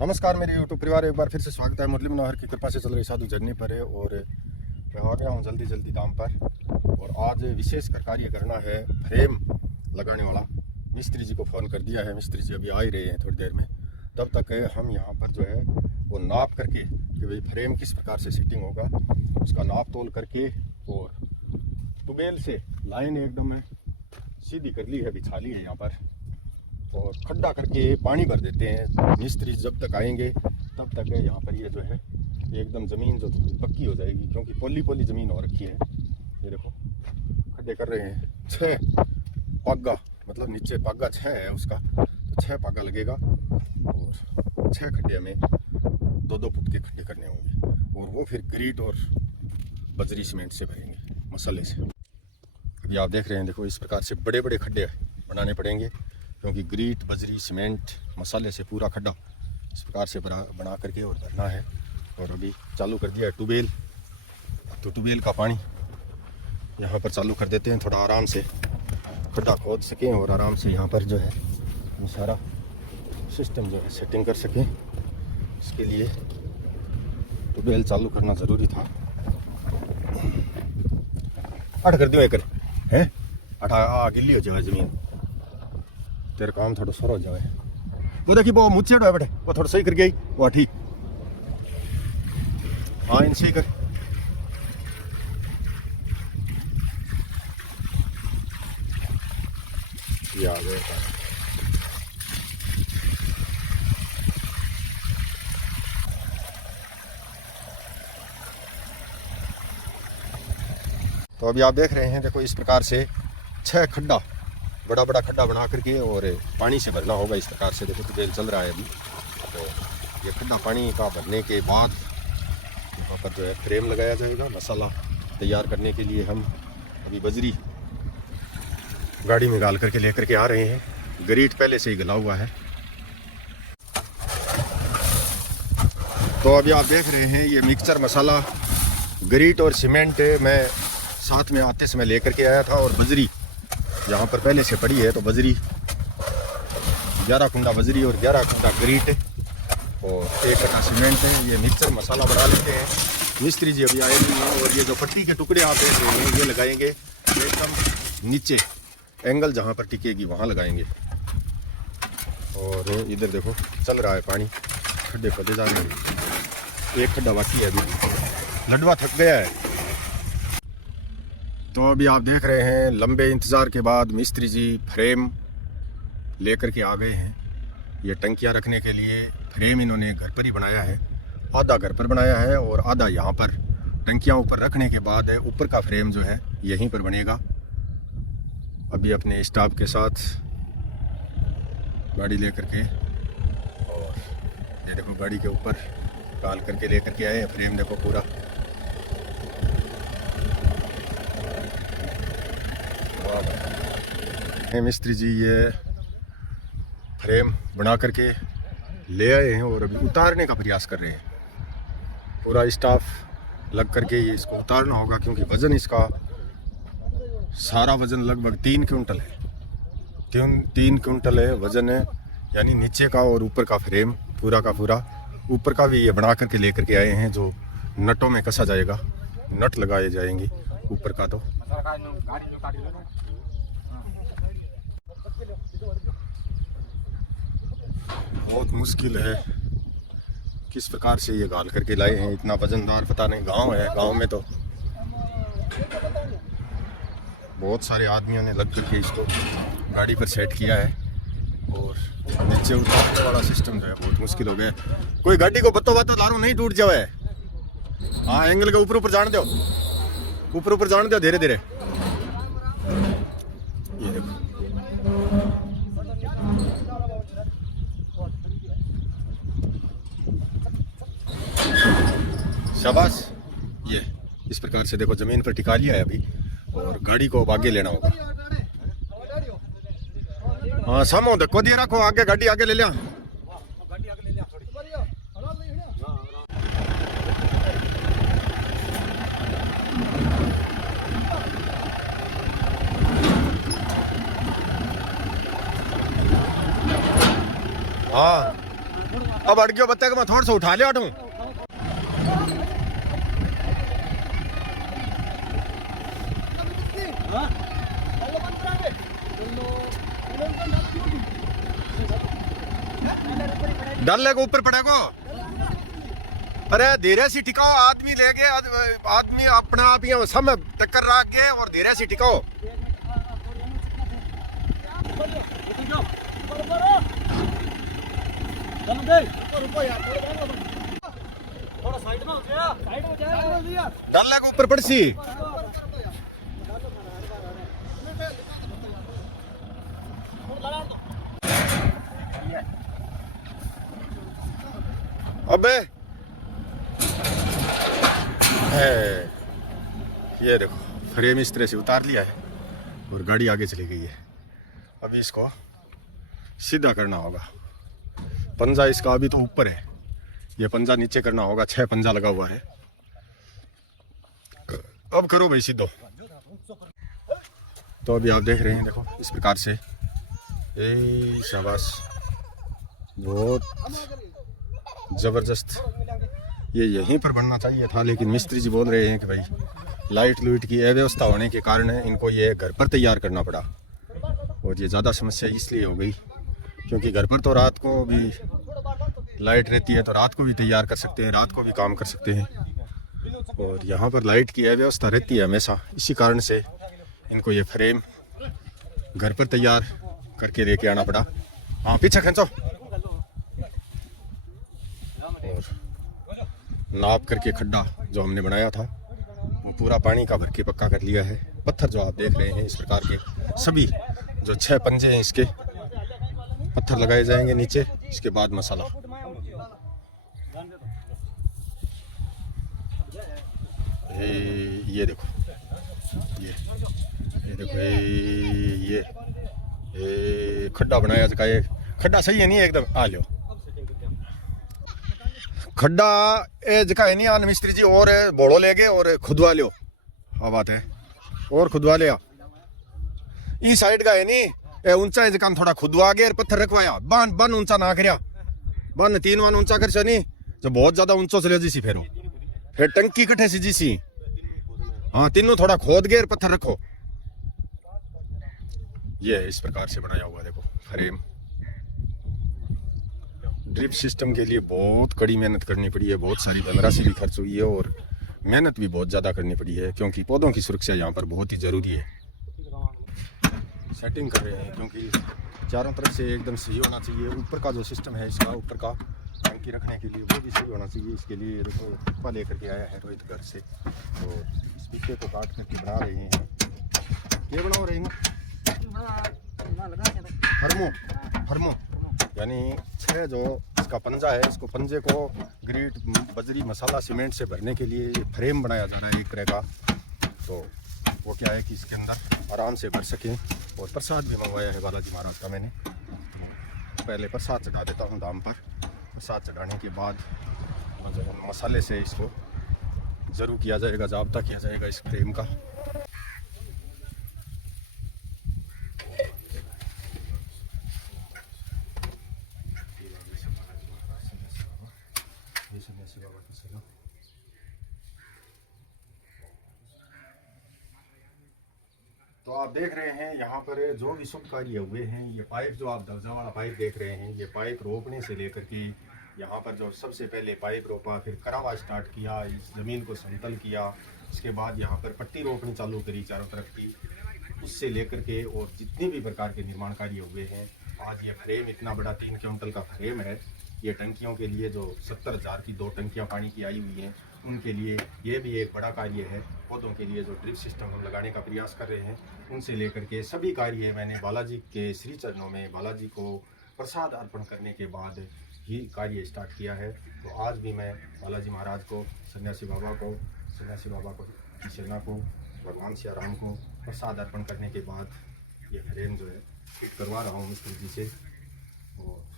नमस्कार मेरे यूट्यूब परिवार, एक बार फिर से स्वागत है। मुरली मनोहर की कृपा से चल रही साधु जर्नी पर है और मैं आ गया हूँ जल्दी काम पर। और आज विशेष कार्य करना है, फ्रेम लगाने वाला। मिस्त्री जी को फ़ोन कर दिया है, मिस्त्री जी अभी आ ही रहे हैं थोड़ी देर में। तब तक हम यहाँ पर जो है वो नाप करके कि भाई फ्रेम किस प्रकार से सेटिंग होगा, उसका नाप तोल करके और ट्यूबवेल से लाइन एकदम सीधी कर ली है, बिछा ली है यहाँ पर, और खड्डा करके पानी भर देते हैं। मिस्त्री जब तक आएंगे तब तक यहाँ पर ये जो है एकदम ज़मीन जो पक्की हो जाएगी, क्योंकि पोली ज़मीन हो रखी है। ये देखो खड्डे कर रहे हैं, 6 पागा, मतलब नीचे पागा 6 है उसका, तो 6 पागा लगेगा और 6 खड्डे हमें 2-2 फुट के खड्डे करने होंगे। और वो फिर ग्रीट और बजरी सीमेंट से भरेंगे, मसाले से। अभी आप देख रहे हैं, देखो इस प्रकार से बड़े बड़े खड्डे बनाने पड़ेंगे, क्योंकि ग्रीट बजरी सीमेंट मसाले से पूरा खड्डा इस प्रकार से बना करके और भरना है। और अभी चालू कर दिया है ट्यूबवेल, तो ट्यूबवेल का पानी यहाँ पर चालू कर देते हैं, थोड़ा आराम से खड्डा खोद सकें और आराम से यहाँ पर जो है ये सारा सिस्टम जो है सेटिंग कर सकें। इसके लिए ट्यूबवेल चालू करना ज़रूरी था। अट कर दियो एक है, अठा गिल्ली हो जाए ज़मीन, तेरा काम थोड़ा सर हो जाए। वो देखिए वो मुझसे है बेटे, वो थोड़ा सही कर गई, वो ठीक। हाँ इन सही कर। ये आ गए। तो अभी आप देख रहे हैं, देखो इस प्रकार से 6 खड्डा, बड़ा खड्डा बना करके और पानी से भरना होगा इस प्रकार से। देखो ट्यूबवेल चल रहा है अभी, तो ये खड्डा पानी का भरने के बाद वहाँ पर जो है फ्रेम लगाया जाएगा। मसाला तैयार करने के लिए हम अभी बजरी गाड़ी में डाल करके लेकर के आ रहे हैं। ग्रीट पहले से ही गला हुआ है। तो अभी आप देख रहे हैं ये मिक्सचर मसाला, ग्रीट और सीमेंट मैं साथ में आते समय लेकर के आया था, और बजरी यहाँ पर पहले से पड़ी है। तो बजरी 11 कुंडा बजरी और 11 कुंडा ग्रीट और 1 कट्टा सीमेंट है। ये मिक्सचर मसाला बना लेते हैं। मिस्त्री जी अभी आएंगे और ये जो पट्टी के टुकड़े आप देख रहे हैं ये लगाएंगे एकदम नीचे, एंगल जहाँ पर टिकेगी वहाँ लगाएंगे। और इधर देखो चल रहा है पानी, खड्डे खोदे जा रहे हैं। एक खड्डा बाकी है अभी, लडवा थक गया है। तो अभी आप देख रहे हैं, लंबे इंतज़ार के बाद मिस्त्री जी फ्रेम लेकर के आ गए हैं। ये टंकियाँ रखने के लिए फ्रेम इन्होंने घर पर ही बनाया है, आधा घर पर बनाया है और आधा यहाँ पर। टंकियाँ ऊपर रखने के बाद है, ऊपर का फ्रेम जो है यहीं पर बनेगा। अभी अपने स्टाफ के साथ गाड़ी लेकर के, और ये देखो गाड़ी के ऊपर डाल करके लेकर के आए हैं फ्रेम। देखो पूरा मिस्त्री जी ये फ्रेम बना करके ले आए हैं और अभी उतारने का प्रयास कर रहे हैं। पूरा स्टाफ लग करके ये इसको उतारना होगा, क्योंकि वज़न इसका सारा वज़न लगभग 3 क्विंटल है। 3 क्विंटल है वज़न है, यानी नीचे का और ऊपर का फ्रेम पूरा का पूरा। ऊपर का भी ये बना करके लेकर के आए हैं, जो नटों में कसा जाएगा, नट लगाए जाएंगे ऊपर का। तो बहुत मुश्किल है, किस प्रकार से ये गाल करके लाए हैं, इतना वजनदार। पता नहीं, गांव है, गांव में तो बहुत सारे आदमियों ने लग करके इसको गाड़ी पर सेट किया है, और नीचे उतारने वाला सिस्टम जो है बहुत मुश्किल हो गया। कोई गाड़ी को बत्तो लारो नहीं टूट जाए। हाँ एंगल के ऊपर जान दो, ऊपर जान दो धीरे धीरे। ये देखो शाबाश। ये इस प्रकार से देखो ज़मीन पर टिका लिया है अभी, और गाड़ी को आगे लेना होगा। हाँ सामो धक्को दिए रखो, आगे गाड़ी आगे ले लिया। हाँ अब अड़ गयो बत्ते मैं थोड़ा सा उठा लिया हूँ। डल को ऊपर पड़ेगो। अरे धीरे से टिकाओ, आदमी ले गए, आदमी अपना आप ही सब टक्कर रख गए और धीरे से टिकाओ। डल को ऊपर पड़ सी। अबे ये देखो फ्रेम इस तरह से उतार लिया है और गाड़ी आगे चली गई है। अभी इसको सीधा करना होगा। पंजा इसका अभी तो ऊपर है, ये पंजा नीचे करना होगा। 6 पंजा लगा हुआ है। अब करो भाई सीधो। तो अभी आप देख रहे हैं, देखो इस प्रकार से। ए शाबाश, बहुत जबरदस्त। ये यहीं पर बनना चाहिए था, लेकिन मिस्त्री जी बोल रहे हैं कि भाई लाइट लूट की अव्यवस्था होने के कारण इनको ये घर पर तैयार करना पड़ा। और ये ज़्यादा समस्या इसलिए हो गई क्योंकि घर पर तो रात को भी लाइट रहती है, तो रात को भी तैयार कर सकते हैं, रात को भी काम कर सकते हैं। और यहाँ पर लाइट की अव्यवस्था रहती है हमेशा, इसी कारण से इनको ये फ्रेम घर पर तैयार करके लेके आना पड़ा। हाँ पीछे खींचो। और नाप करके खड्डा जो हमने बनाया था वो पूरा पानी का भर के पक्का कर लिया है। पत्थर जो आप देख रहे हैं इस प्रकार के सभी जो 6 पंजे हैं, इसके पत्थर लगाए जाएंगे नीचे। इसके बाद मसाला। ये देखो, ये देखो, ये खड्डा बनाया जगह। ये खड्डा सही है नहीं एकदम। आ लो खड्डा ए जगह है नहीं। आन मिस्त्री जी और बोड़ो ले गए और खुदवा लियो। हाँ बात है, और खुदवा लिया। इस साइड का है नहीं, ऊंचा है जगह थोड़ा खुदवा गए, पत्थर रखवाया। बन ऊंचा ना करया, बन 3 वन ऊंचा कर नहीं, जो बहुत ज्यादा ऊंचा चले जी सी फिर टंकी कटे सी जी सी। हाँ तीनों थोड़ा खोद गए, पत्थर रखो। ये इस प्रकार से बनाया हुआ देखो फ्रेम। ड्रिप सिस्टम के लिए बहुत कड़ी मेहनत करनी पड़ी है, बहुत सारी धनराशि भी खर्च हुई है और मेहनत भी बहुत ज़्यादा करनी पड़ी है, क्योंकि पौधों की सुरक्षा यहाँ पर बहुत ही ज़रूरी है। सेटिंग कर रहे हैं क्योंकि चारों तरफ से एकदम सही होना चाहिए। ऊपर का जो सिस्टम है इसका, ऊपर का टंकी रखने के लिए, वो भी सही होना चाहिए। इसके लिए देखो पप्पा लेकर के आया है रोहित घर से, तो इस पीछे को काट करके बना रहे हैं। ये बना रहे हैं फर्मो, यानी 6 जो इसका पंजा है, इसको पंजे को ग्रीट, बजरी, मसाला, सीमेंट से भरने के लिए फ्रेम बनाया जा रहा है एक तरह का। तो वो क्या है कि इसके अंदर आराम से भर सकें। और प्रसाद भी मंगवाया है बालाजी महाराज का मैंने। पहले प्रसाद चढ़ा देता हूँ दाम पर। प्रसाद चढ़ाने के बाद मसाले से इसको ज़रूर किया जाएगा, जाब्ता किया जाएगा इस फ्रेम का। तो आप देख रहे हैं यहाँ पर जो भी शुभ कार्य हुए हैं, ये पाइप जो आप दर्जा वाला पाइप देख रहे हैं, ये पाइप रोपने से लेकर के यहाँ पर जो सबसे पहले पाइप रोपा, फिर करावा स्टार्ट किया, इस ज़मीन को समतल किया, इसके बाद यहाँ पर पट्टी रोपनी चालू करी चारों तरफ की, उससे लेकर के और जितने भी प्रकार के निर्माण कार्य हुए हैं। आज ये फ्रेम इतना बड़ा 3 क्विंटल का फ्रेम है। ये टंकियों के लिए जो 70,000 की 2 टंकियाँ पानी की आई हुई हैं, उनके लिए ये भी एक बड़ा कार्य है। पौधों के लिए जो ड्रिप सिस्टम हम लगाने का प्रयास कर रहे हैं, उनसे लेकर के सभी कार्य मैंने बालाजी के श्री चरणों में बालाजी को प्रसाद अर्पण करने के बाद ही कार्य स्टार्ट किया है। तो आज भी मैं बालाजी महाराज को, सन्यासी बाबा की सेना को, भगवान श्री राम को प्रसाद अर्पण करने के बाद ये फ्रेम जो है फिट करवा रहा हूँ मिस्त्री जी से। और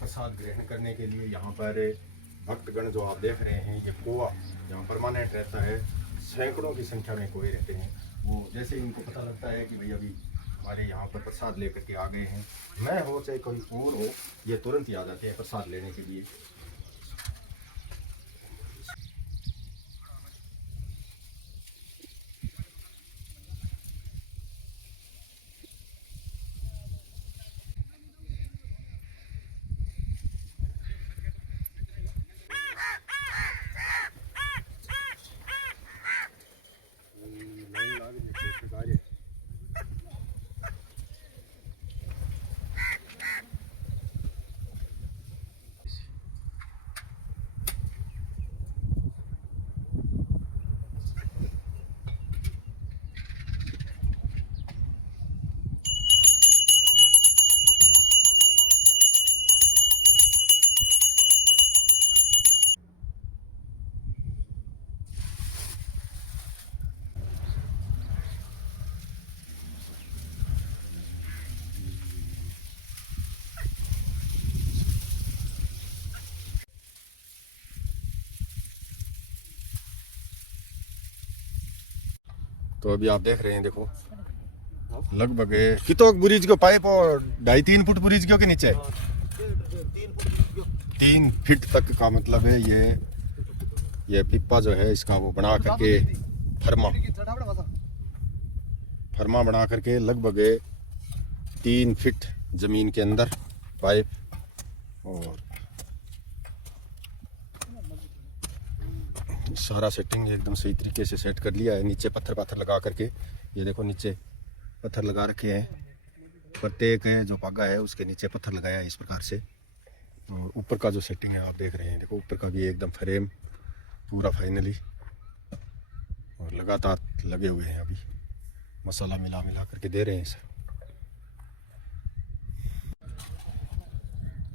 प्रसाद ग्रहण करने के लिए यहाँ पर भक्तगण जो आप देख रहे हैं, ये कोआ यहाँ परमानेंट रहता है। सैकड़ों की संख्या में कोए रहते हैं। वो जैसे इनको पता लगता है कि भाई अभी हमारे यहाँ पर प्रसाद लेकर के आ गए हैं। मैं हो चाहे कोई और हो, ये तुरंत ही आ जाते हैं प्रसाद लेने के लिए। तो अभी आप देख रहे हैं, देखो लगभग कितो बुरीज को पाइप और 2.5-3 फुट बुरीज के नीचे 3 फीट तक का मतलब है। ये पिप्पा जो है इसका वो बना करके फरमा बना करके लगभग 3 फीट जमीन के अंदर पाइप, और सारा सेटिंग एकदम सही तरीके से सेट कर लिया है। नीचे पत्थर लगा करके, ये देखो नीचे पत्थर लगा रखे हैं, प्रत्येक जो पागा है उसके नीचे पत्थर लगाया है इस प्रकार से। और ऊपर का जो सेटिंग है आप देख रहे हैं, देखो ऊपर का भी एकदम फ्रेम पूरा फाइनली और लगातार लगे हुए हैं। अभी मसाला मिला करके दे रहे हैं सर।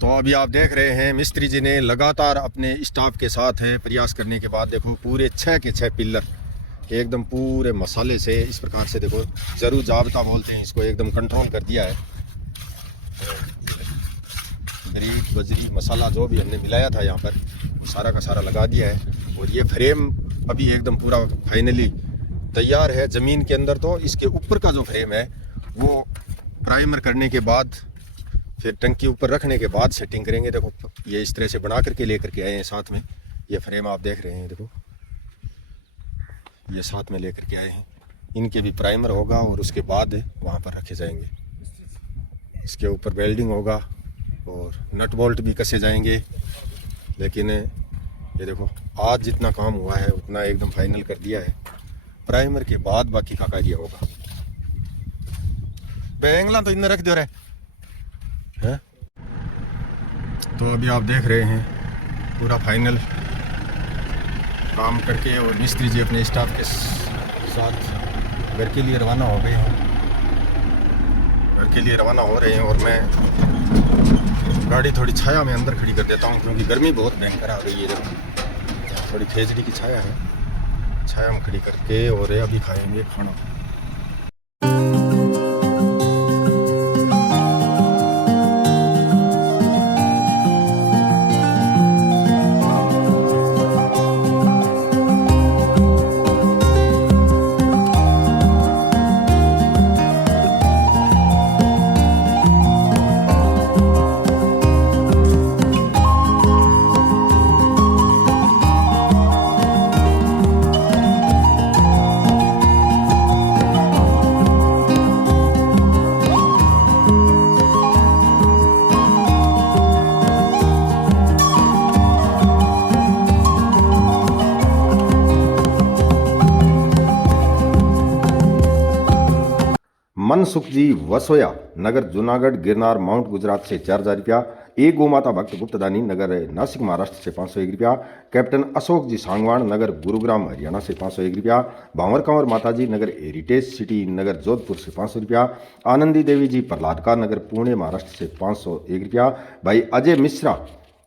तो अभी आप देख रहे हैं मिस्त्री जी ने लगातार अपने स्टाफ के साथ है प्रयास करने के बाद देखो पूरे 6 के 6 पिलर एकदम पूरे मसाले से इस प्रकार से, देखो जरूर जाबता बोलते हैं इसको, एकदम कंट्रोल कर दिया है। गरीब बजरी मसाला जो भी हमने मिलाया था यहाँ पर सारा का सारा लगा दिया है। और ये फ्रेम अभी एकदम पूरा फाइनली तैयार है ज़मीन के अंदर। तो इसके ऊपर का जो फ्रेम है वो प्राइमर करने के बाद फिर टंकी ऊपर रखने के बाद सेटिंग करेंगे। देखो ये इस तरह से बना करके लेकर के आए हैं साथ में। ये फ्रेम आप देख रहे हैं, देखो ये साथ में लेकर के आए हैं। इनके भी प्राइमर होगा और उसके बाद वहाँ पर रखे जाएंगे। इसके ऊपर वेल्डिंग होगा और नट बोल्ट भी कसे जाएंगे। लेकिन ये देखो आज जितना काम हुआ है उतना एकदम फाइनल कर दिया है। प्राइमर के बाद बाकी का कार्य होगा। बैंगला तो इन्हें रख दो रहे है। तो अभी आप देख रहे हैं पूरा फाइनल काम करके और मिस्त्री जी अपने स्टाफ के साथ घर के लिए रवाना हो गए हैं। घर के लिए रवाना हो रहे हैं और मैं गाड़ी थोड़ी छाया में अंदर खड़ी कर देता हूँ क्योंकि गर्मी बहुत भयंकर आ गई है। थोड़ी खेजड़ी की छाया है, छाया में खड़ी करके और अभी खाएंगे खाना। मनसुख जी वसोया नगर जूनागढ़ गिरनार माउंट गुजरात से 4,000 रुपया। ए गो माता भक्त गुप्तदानी नगर नासिक महाराष्ट्र से 501 रुपया। कैप्टन अशोक जी सांगवान नगर गुरुग्राम हरियाणा से 501 रुपया। भांवर कंवर माता जी नगर हेरिटेज सिटी नगर जोधपुर से 500 रुपया। आनंदी देवी जी प्रहलाद का नगर पुणे महाराष्ट्र से 501 रुपया। भाई अजय मिश्रा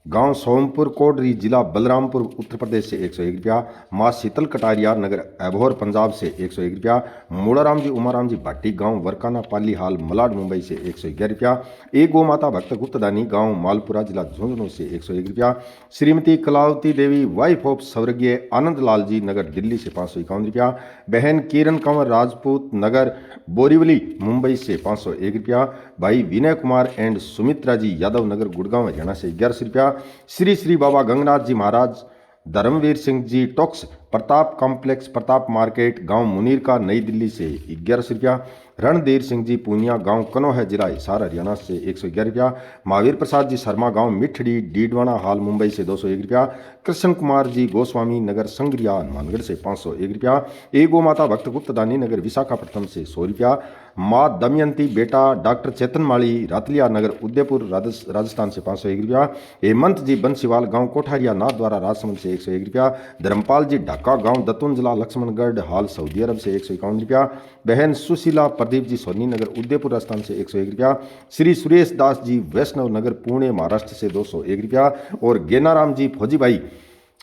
गांव सोमपुर कोडरी, जिला बलरामपुर, उत्तर प्रदेश से 101 रुपया। माँ शीतल कटारिया, नगर अबोहर, पंजाब से 101 रुपया। मूलाराम जी उमाराम जी भाटी, गांव वरकाना पाली हाल, मलाड, मुंबई से 111 रुपया। एक गौ माता भक्त गुप्तदानी, गांव मालपुरा, जिला झुंझुनू से 101 रुपया। श्रीमती कलावती देवी, वाइफ ऑफ स्वर्गीय आनंद लाल जी, नगर दिल्ली से 551 रुपया। बहन किरण कंवर राजपूत, नगर बोरीवली, मुंबई से 501 रुपया। भाई विनय कुमार एंड सुमित्रा जी यादव, नगर गुड़गांव, हरियाणा से 1100 रुपया। Shri Shri Baba Gangnath ji Maharaj, Dharamveer Singh ji talks, Pratap complex, Pratap market, गांव मुनीर का, नई दिल्ली से 1100 रुपया। रणधीर सिंह जी पूनिया, गांव कनौह, जिला हिसार, हरियाणा से 111 रुपया। महावीर प्रसाद जी शर्मा, गांव मिठड़ी, डीडवाना हाल, मुंबई से 201 रुपया। कृष्ण कुमार जी गोस्वामी, नगर संग्रिया, हनुमानगढ़ से 501 रुपया। एक गो माता भक्त गुप्तदानी, नगर विशाखापट्टनम से 100 रुपया। माँ दमयंती बेटा डॉक्टर चेतन माली, रातलिया, नगर उदयपुर, राजस्थान से 501 रुपया। हेमंत जी बंसीवाल, गांव कोठारिया, नाथ द्वारा, राजसमंद से 101 रुपया। धर्मपाल जी ढाका, गांव दतुन, जिला लक्ष्मणगढ़ हाल, सऊदी अरब से 151 रुपया। बहन सुशीला प्रदीप जी सोनी, नगर उदयपुर, राजस्थान से 101 रुपया। श्री सुरेश दास जी वैष्णव, नगर पुणे, महाराष्ट्र से 201 रुपया। और गेनाराम जी फौजी भाई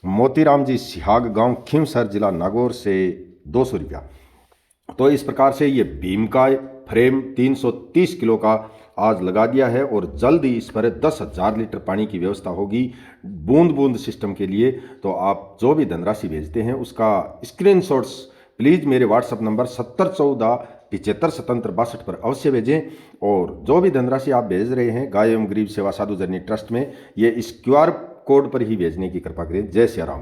मोतीराम जी सिहाग, गांव खीमसर, जिला नागौर से 200 रुपया। तो इस प्रकार से ये भीमकाय फ्रेम 330 किलो का आज लगा दिया है और जल्द ही इस पर 10,000 लीटर पानी की व्यवस्था होगी बूंद बूंद सिस्टम के लिए। तो आप जो भी धनराशि भेजते हैं उसका स्क्रीनशॉट्स प्लीज़ मेरे व्हाट्सएप नंबर 7014757762 पर अवश्य भेजें। और जो भी धनराशि आप भेज रहे हैं गाय एवं गरीब सेवा साधु जर्नी ट्रस्ट में, ये इस QR कोड पर ही भेजने की कृपा करें। जय सिया राम।